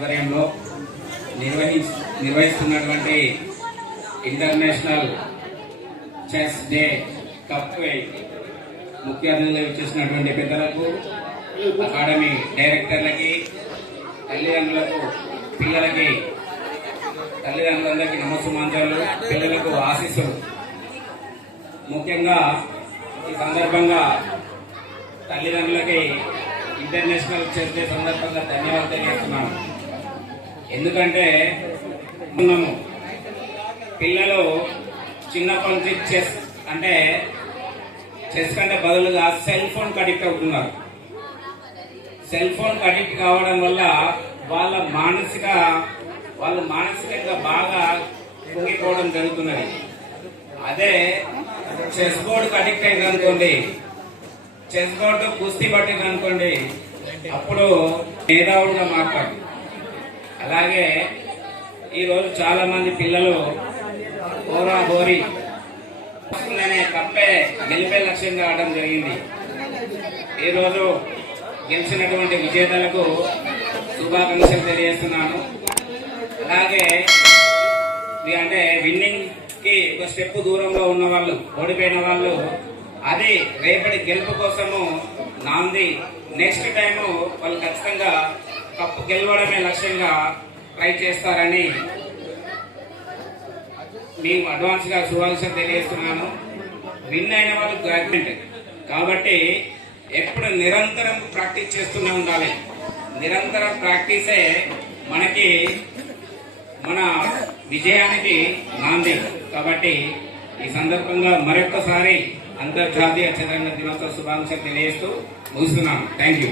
ఆధ్వర్యంలో నిర్వహి నిర్వహిస్తున్నటువంటి international chess day cup ముఖ్య అతిథులు వచ్చేసినటువంటి పెద్దలకు అకాడమీ డైరెక్టర్లకి తల్లిదండ్రులకు పిల్లలకి తల్లిదండ్రులందరికీ నమస్సుమాంజలు పిల్లలకు ఆశీస్సులు. ముఖ్యంగా ఈ సందర్భంగా తల్లిదండ్రులకి ఇంటర్నేషనల్ చెస్ డే సందర్భంగా ధన్యవాదాలు తెలియజేస్తున్నాను. ఎందుకంటే ఉన్నాము పిల్లలు చిన్నప్పటి నుంచి చెస్ అంటే చెస్ కంటే బదులుగా సెల్ ఫోన్ అడిక్ట్ అవుతున్నారు. సెల్ ఫోన్ అడిక్ట్ కావడం వల్ల వాళ్ళ మానసిక వాళ్ళు మానసికంగా బాగా కుంగిపోవడం జరుగుతున్నది. అదే చెస్ బోర్డుకి అడిక్ట్ అయింది అనుకోండి చెస్ బోర్డు కుస్తీ పట్టింది అనుకోండి అప్పుడు మేధావులుగా మాట్లాడు అలాగే ఈరోజు చాలా మంది పిల్లలు హోరా హోరీ అనే కప్పే గెలిపే లక్ష్యంగా ఆడడం జరిగింది. ఈరోజు గెలిచినటువంటి విజేతలకు శుభాకాంక్షలు తెలియజేస్తున్నాను. అలాగే ఇది అంటే విన్నింగ్కి ఒక స్టెప్ దూరంలో ఉన్న వాళ్ళు ఓడిపోయిన వాళ్ళు అది రేపటి గెలుపు కోసము నాంది. నెక్స్ట్ టైము వాళ్ళు ఖచ్చితంగా కప్పు గెలవడమే లక్ష్యంగా ట్రై చేస్తారని మేము అడ్వాన్స్గా శుభాకాంక్షలు తెలియజేస్తున్నాను. విన్ అయిన వాళ్ళు గ్రాడ్యుయేట్ కాబట్టి ఎప్పుడు నిరంతరం ప్రాక్టీస్ చేస్తూనే ఉండాలి. నిరంతరం ప్రాక్టీసే మనకి మన విజయానికి నాంది. కాబట్టి ఈ సందర్భంగా మరొకసారి అంతర్జాతీయ చదరంగ దినోత్సవ శుభాకాంక్షలు తెలియజేస్తూ ముగిస్తున్నాను. Thank you.